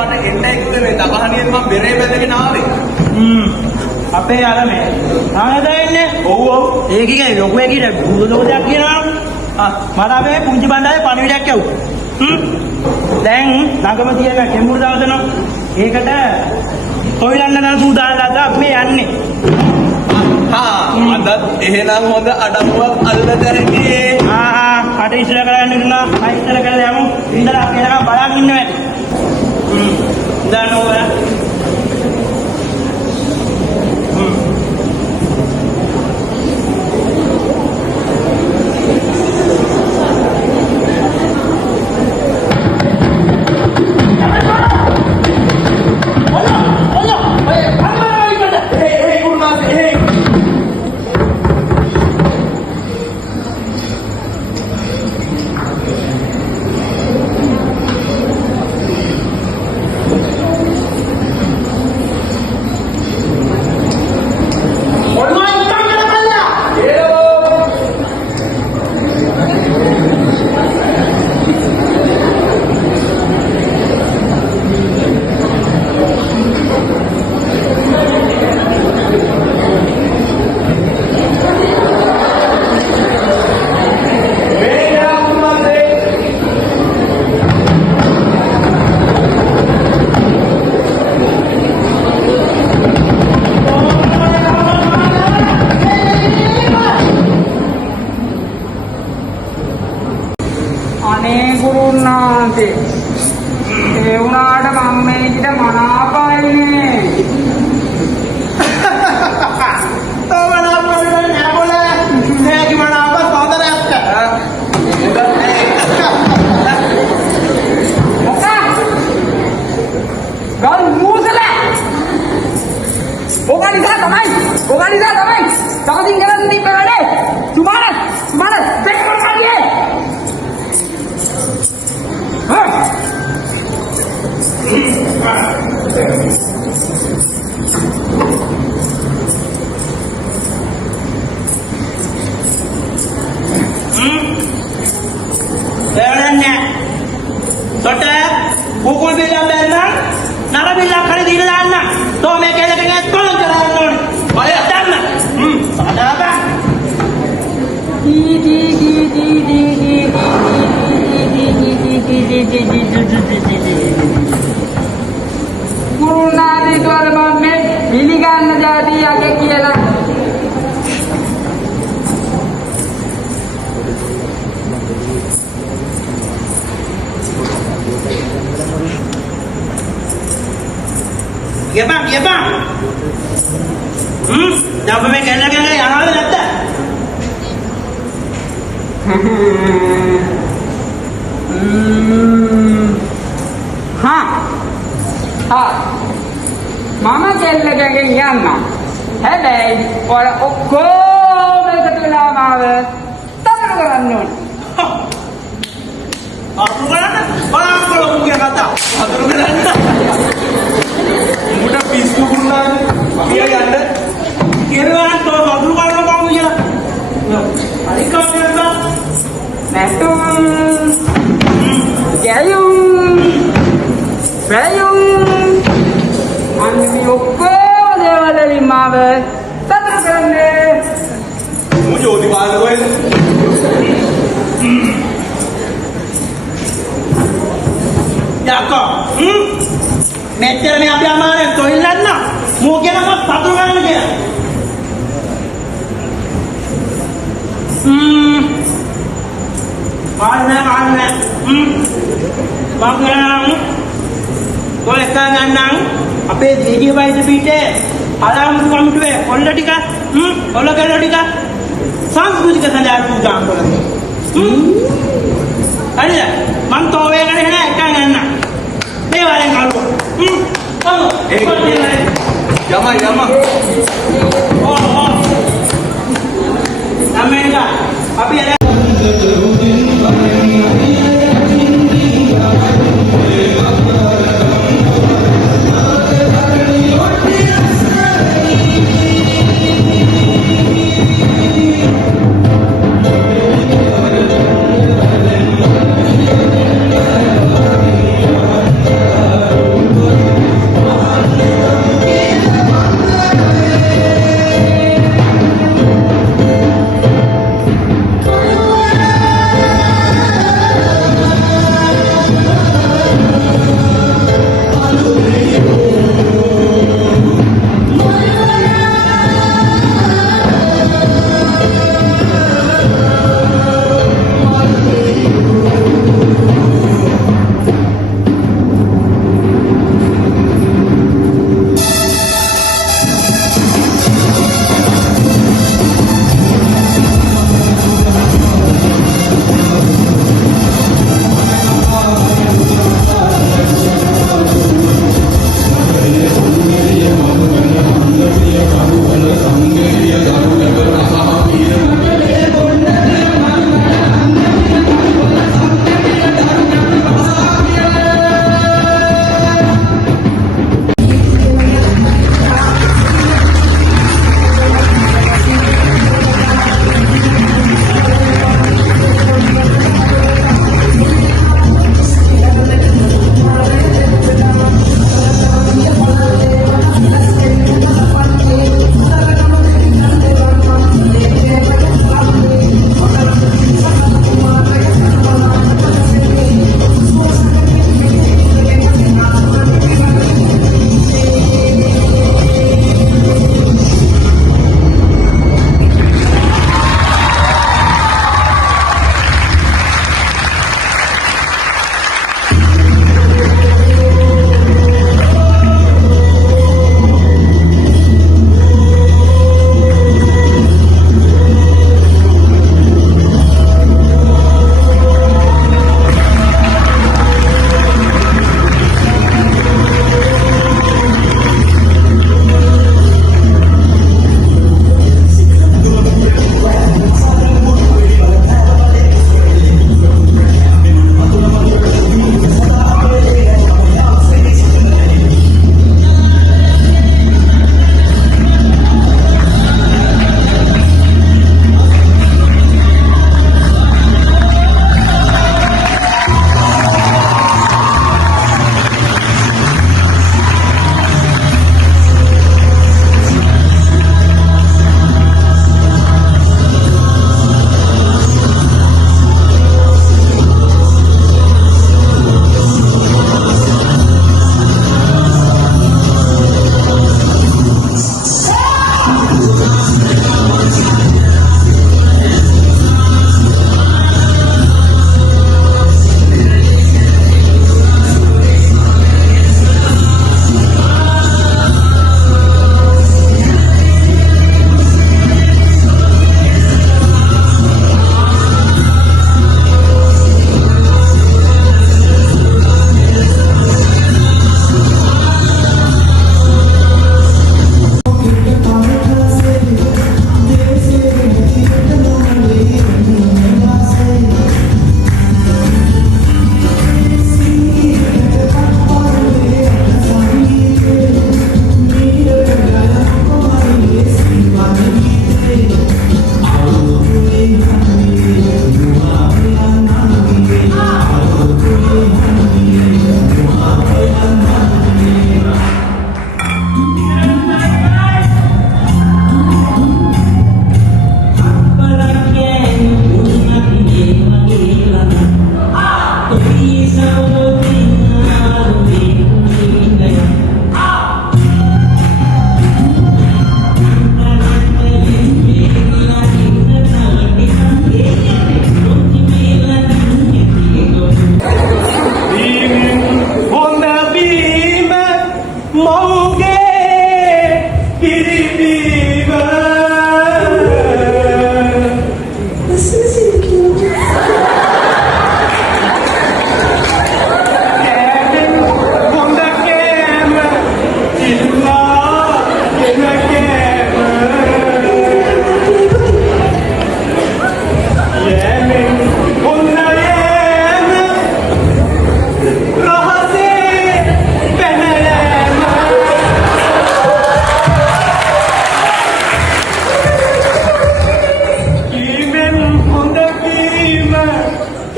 මට එන්නයි කිව්වේ මේ දකහණියෙන් මම බෙරේ බැඳගෙන ආවේ. අපේ අර මේ නානද එන්නේ? ඔව් ඔව්. ඒ කිගේ ලොකු එකේ බුදුලෝකයක් කියනවා. මට අපේ පුංචි බණ්ඩාරේ පණිවිඩයක් ඇහුවා. දැන් ළඟම තියෙන කෙඹුරු දවසන ඒකට කොයිලන්න යන සූදානම්ලා අපි යන්නේ. අදත් එහෙනම් හොඳ අඩමුවක් අල්ලද හැකියේ. අට ඉස්සර කරන්න ඉන්නවා. අය ඉස්සර කරලා යමු. ඉඳලා එනකම් බලන් ඉන්න ඇති. දානෝ ඒ වුණාට මම මේකට මනාපයිනේ. Pukul bila benar, nara bila kali di lana, to me kaya kaya tolong jalan. Bayar dana. Ada apa? Kuruna di tuar mamme, ini kan jadi agak kira. Ya bang. Jangan sampai kena yang lain ada. Mama cellagegen yanna. Häbäi ora okkoom ekatu වෙලා මාව තතර කරන්න ඕන. අතුරු කරන්න බලන්න මුගේ කතා. අතුරු කරන්න. මුට පිස්සු කුරුනානේ. අපි යන්න. කිරවන්න තෝ අතුරු කරන්න බං කියලා. හරි කවුරුද? නැතුම්. ගැයුම්. වැයුම්. අනිත් ඔක්කොම දේවල් වලින් මාව තතර කරන්නේ. මුජෝති බලවයි. Yako, meter में आप हमारे तो हिलना ना, मुँह के ना मत सातों का लगे। मारने, बांगना, तो लेकर जाना, अपने दीदी भाई से पीछे, आराम से काम उठे, ऑलरेडी का, ऑलरेडी का, सांस्कृतिक संचार पूजा को लगे। अरे मन तो वे करे ना क्या करना दे वाले कालो යම ओ अमेरिका अभी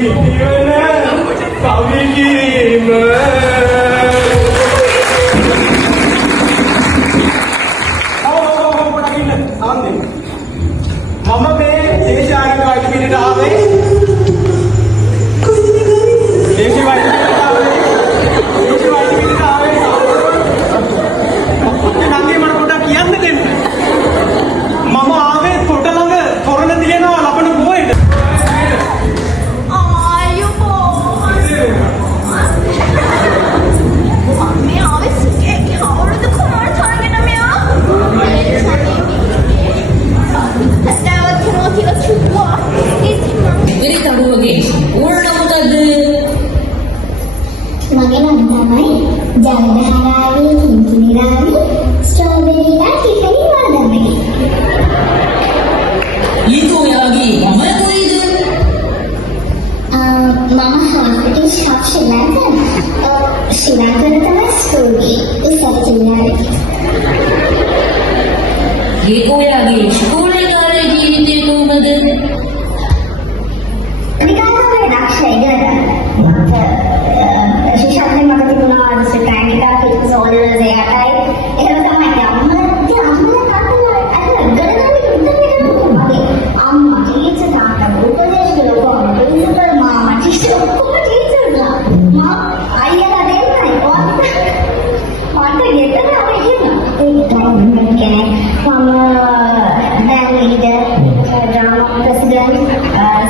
කවි කිරීම මම මේ දේශායනික වෛද්‍යවීරට ආවේ දේශීය වෛද්‍යවීරට ආවේ නැත්නම් මට පොඩ්ඩක් කියන්න දෙන්න මම ආවේ තොට ළඟ තොරණ තියෙනවා ලබන බෝයේට මගේ නම තමයි ජනදහරාවේ කිංකිණිරාවේ ස්ට්‍රෝබෙරිලා ටිකලි වදමයි. ඊතෝයාගේ මම කොයිද? මම හාස්පිටල් ෂොප් ශ්‍රී ලංකන් තමයි ස්කූලේ ඉස්සෙල්ලා. ඊතෝයාගේ ඉස්කෝලේ කාලේ ජීවිතේ කොහමද? නිකායේ දක්ෂයි ගන්න. शिक्षार्थी मदद पुन्हा टायमिका फिक्स ऑर्डर जे आटाय एका තමයි අම්මලා තාත්තලා අද ගණනාවේ උත්තර දෙන්න අම්මා ටීචර් තාත්තා උපදේශ ලෝකෝ ප්‍රින්සිපල් මාමා ටීචර් ඔක්කොම ටීචර්ලා මා අයියලා දෙන්නයි මට ගෙදර අපි කියනවා ඒ ටයිම් කෙනෙක් from then leader drama president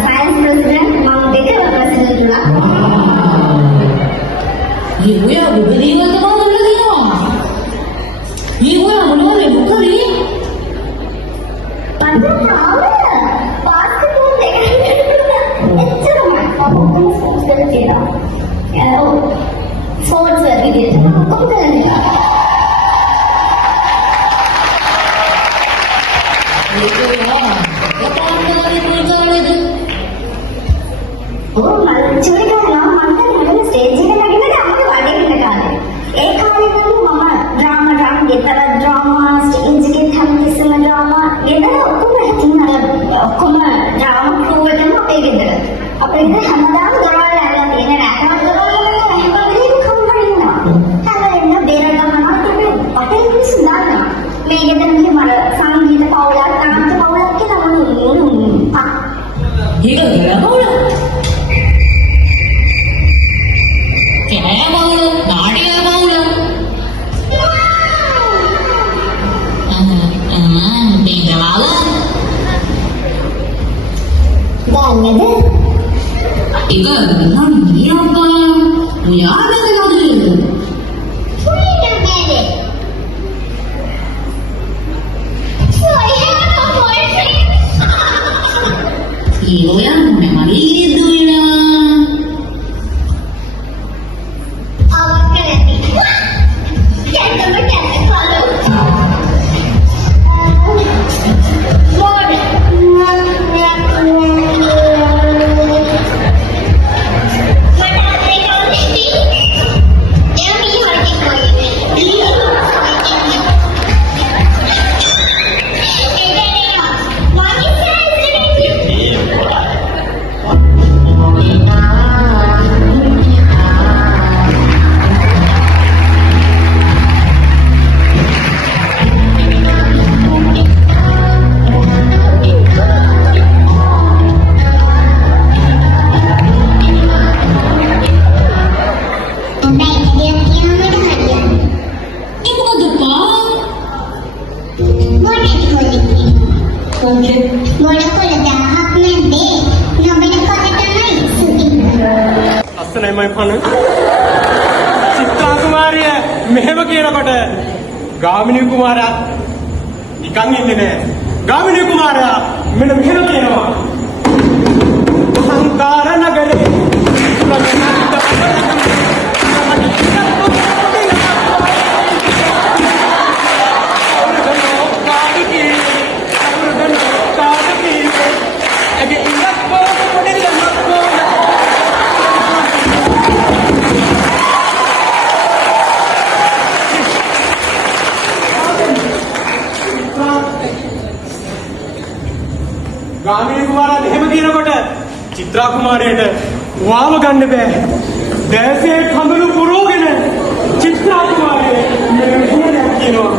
science president මම දෙකම president ලා ඊගොයා උපදීවල තමයි දෙනවා. ඊගොයා මොනවද මොකරි? පන්දනාව පාස්කෝල් එකක් එච්චරම අපෝ ස්පෝර්ට්ස් කරලා තියෙනවා. ස්පෝර්ට්ස් විදියට කොහොමද කරන්නේ? ඊගොයා යපාන්තරේ පුරුකාලේද? ඕ මම චුරි කරනවා මම තමයි ස්ටේජ් එකට නැගිටින්න අම්මගේ වඩේ ඉන්න කාලේ. ඒ කාලේ නම් මම ඩ්‍රාමා ගෙදර ඩ්‍රාමා ස්ටේජ් එකේ හැමතිස්සෙම ඩ්‍රාමා ගෙදර ඔක්කොම ඔක්කොම ඩ්‍රාමා ක්‍රූ එකම අපේ ගෙදර. අපේ ගෙදර හැමදාම දොරවල් ඇරලා තියෙන රැකවල් දොරවල් වල හැම වෙලේම කම්බර් ඉන්නවා. හැමෙන්න බේර ගන්නවා තමයි අපේ මිනිස්සු දානවා. මේ ගෙදර මෙහෙම අර සංගීත පවුලක් නාට්‍ය පවුලක් කියලා මොනවා. ඒක ගලවල Kaya nadia baulo. Tinggal ගන්නද? Ika nan dia apa? Punya ada lagi. Wait a minute. So I have a boyfriend. Iyo yang memang itu ya. අස්සනයි මයි පණ චිත්‍රා කුමාරිය මෙහෙම කියනකොට ගාමිණී කුමාරයා නිකන් ඉන්නේ නෑ. ගාමිණී කුමාරයා මෙන්න මෙහෙම කියනවා. සංකාර නගරේ ගාමිණී කුමාරයා එහෙම කියනකොට චිත්‍රා චිත්‍රා කුමාරයට වාව ගන්න බෑ. දැසේ කඳුළු පුරෝගෙන චිත්‍රා කුමාරය මෙහෙම කියනවා.